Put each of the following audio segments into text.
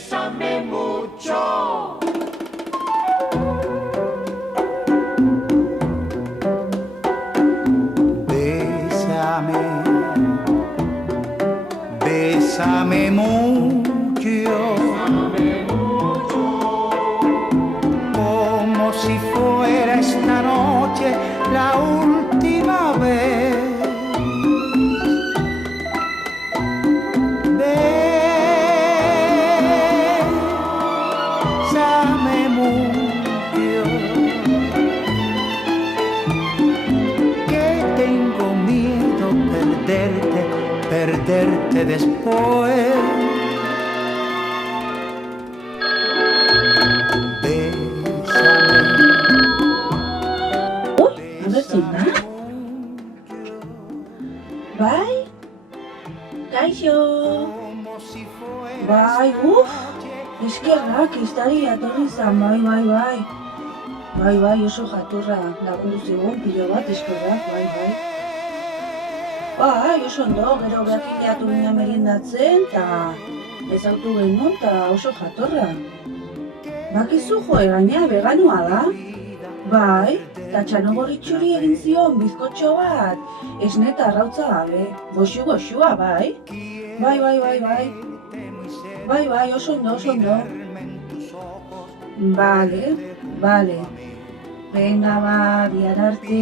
bésame mucho. Bésame, bésame mucho, como si fuera esta noche la última vez. Bésame mucho, que tengo miedo perderte después. Abertzina? Bai? Kaixo? Bai, eskerrak iztari atorri zan, bai. Bai, oso jatorra lagundu zigun, pilo bat, eskerrak, bai. Bai, oso ondo, gero behakileatu ginen merindatzen, eta ezautu genuen, eta oso jatorra. Bakizu joe gaina, veganua da? Bai, eta txanogorritxuri egin zion bizkotxo bat, esne eta arrautza gabe, goxua, bai? Bai, oso ondo. Bale. Venga, bihar arte.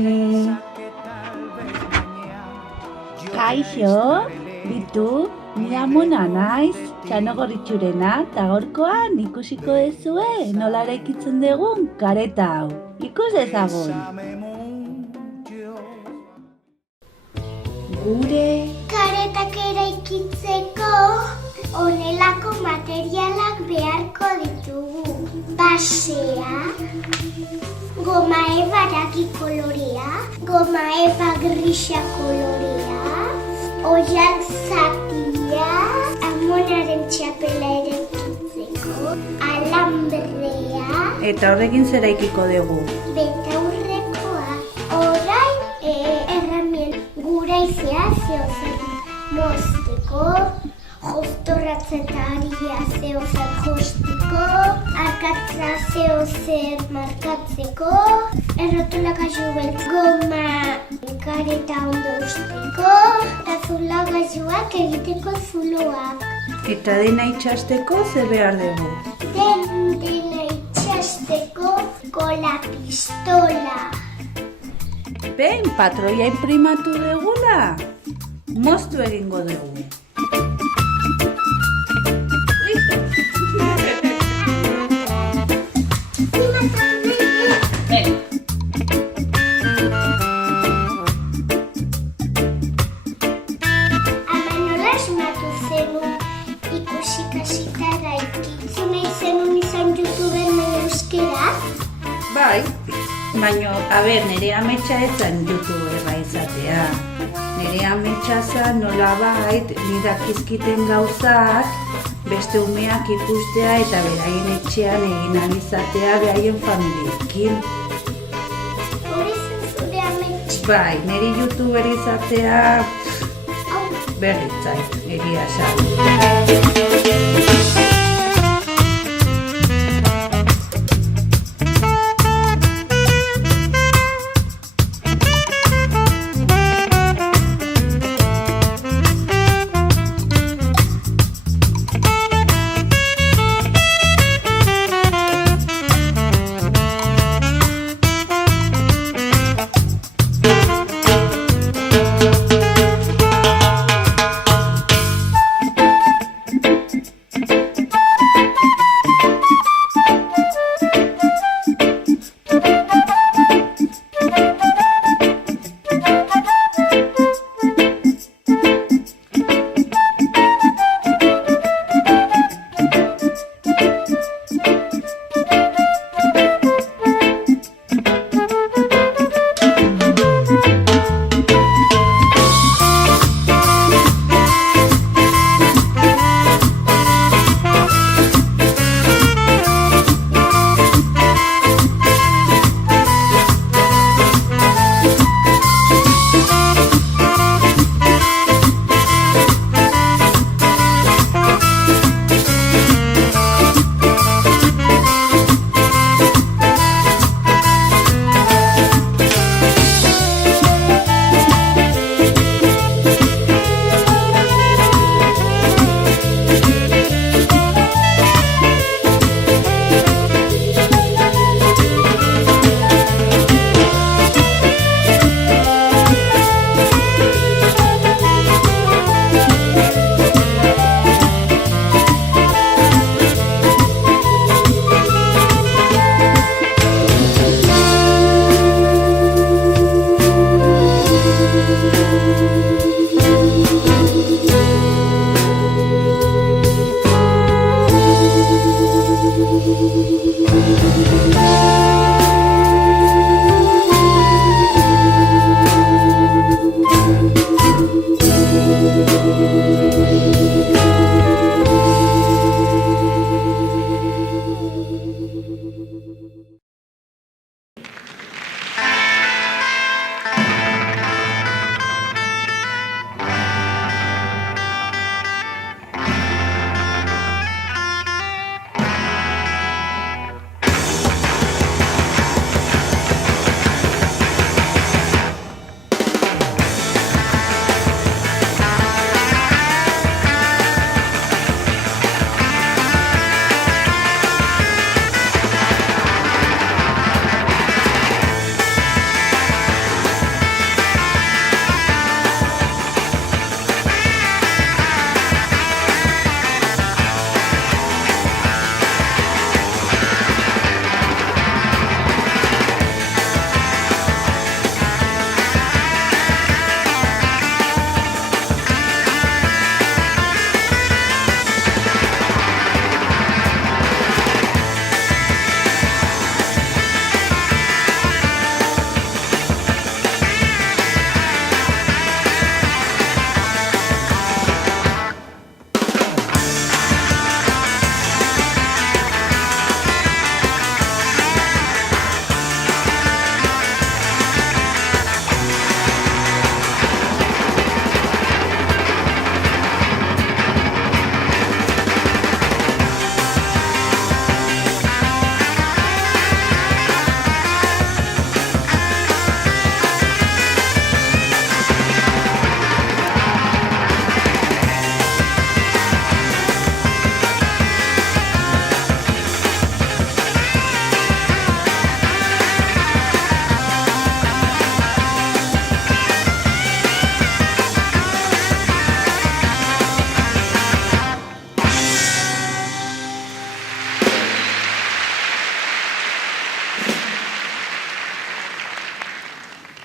Kaixo, bitu, ni amona naiz, txanogorritxurena, eta gaurkoan ikusiko dezue nola eraikitzen dugun kareta hau. Ikus dezagun. Gure karetak eraikitzeko honelako materialak beharko ditugu. Basea, goma eba aragi kolorea, goma eba grisa kolorea, oian zatia, amonaren txapela eraikitzeko, alambrea, eta horrekin zeraikiko dugu. betaurrekoa, orain erramien gura izia zehozen mozteko, jostorratzen eta aria zehozen josteko, arkatza zehozen markatzeko, errotulagailu beltz goma kareta ondo usteko, eta zulagailuak egiteko zuloak. Eta dena itxasteko zer behar dugu. Dena itxasteko kola pistola. Ben, patroia imprimatu dugula, moztu egingo dugu. Ama nola esmatu zenun ikusi-kasita eraikitzen nahi zenun izan YouTuber euskeraz? Bai, baina, nire ametsa ezan YouTuberra izatea. Nire ametsa zan nolabait nidakizkiten gauzak, beste umeak ikustea eta beraien etxean egin ahal izatea beraien familiekin. Hori zen zure ametsa. Bai, nire YouTuber izatea berritzait, egia esan.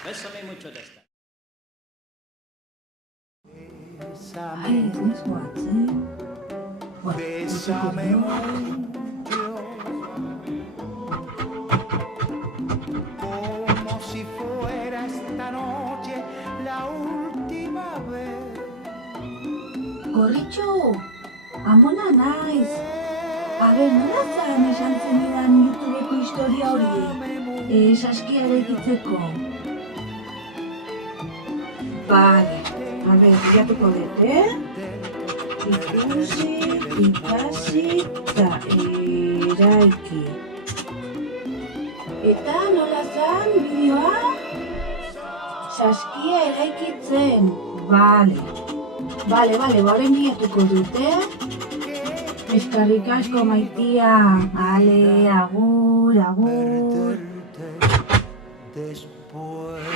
Bésame mucho de esta. Ay, es muy suave, ¿eh? Bueno, Bésame mucho, como si fuera esta noche la última vez. Gorritxo, amona naiz. Nola zen esan zenidan YouTubeko historia hori? Saskia eraikitzeko. Vale, bilatuko dut, Ikusi, ikasi, eta eraiki. Eta nola zen bideoa? Saskia eraikitzen. Vale, horren bilatuko dut, Eskerrik asko maitia. Ale, agur. Después